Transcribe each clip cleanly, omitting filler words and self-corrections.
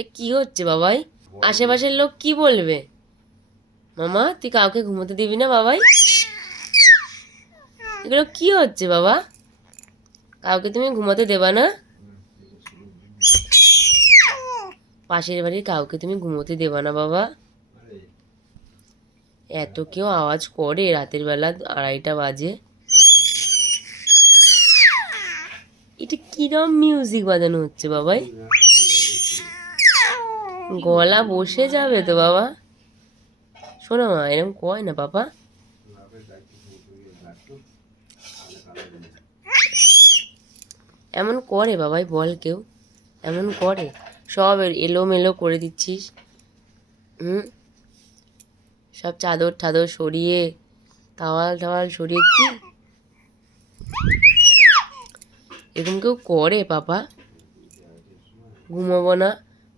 এটা কি হচ্ছে বাবাই? আশেপাশের লোক কি বলবে? মামা তুই কাউকে ঘুমোতে দিবি না বাবাই? এগুলো কি হচ্ছে বাবা? কাউকে তুমি ঘুমোতে দেবা না? পাশের বাড়ির কাউকে তুমি ঘুমোতে দেবা না বাবা? এত কেউ আওয়াজ করে রাতের বেলা 2:30 বাজে। এটা কিরম মিউজিক বাজানো হচ্ছে বাবাই? গলা বসে যাবে তো বাবা। শোনো মা, এরকম কয় না বাবা। এমন করে বাবাই বল কেউ? এমন করে? সব এলোমেলো করে দিচ্ছিস। সব চাদর ঠাদর সরিয়ে, তাওয়াল টাওয়াল সরিয়ে কি এরকম কেউ করে পাপা? ঘুমাবো না?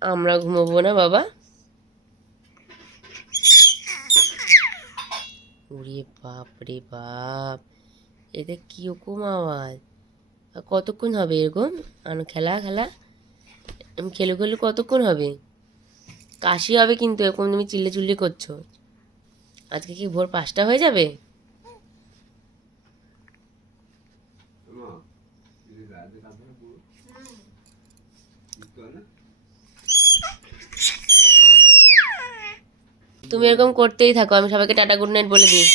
আমরা ঘুমাবো না বাবা? ওরে বাপ রে বাপ, এটা কিরকম আওয়াজ? আর কতক্ষণ হবে এরকম খেলা খেলা? আমি খেলে খেলে কতক্ষণ হবে? কাশি হবে কিন্তু এরকম তুমি চিল্লে চিল্লি করছো। আজকে কি ভোর 5টা হয়ে যাবে? তুমি এরকম করতেই থাকো, আমি সবাইকে টাটা গুড নাইট বলে দিই।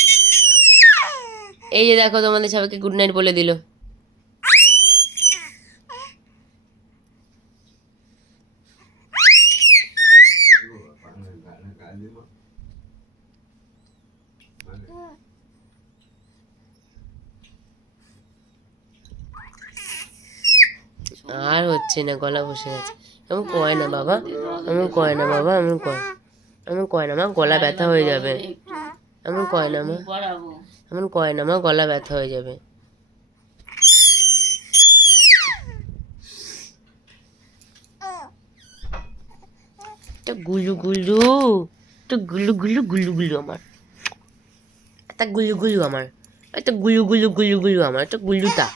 এই যে দেখো তোমাদের সবাইকে গুড নাইট বলে দিল। আর হচ্ছে না, গলা বসে গেছে। এমন কয় না বাবা, এমন কয় না বাবা, এমন কয় না মা, গলা ব্যথা হয়ে যাবে। এমন কয় না মা, এমন কয় না মা, গলা ব্যথা হয়ে যাবে। একটা গুলু গুলু, একটা গুলু গুলু গুলু গুলু আমার, একটা গুলু গুলু আমার, একটা গুলু গুলু গুলু গুলু আমার, একটা গুলুটা।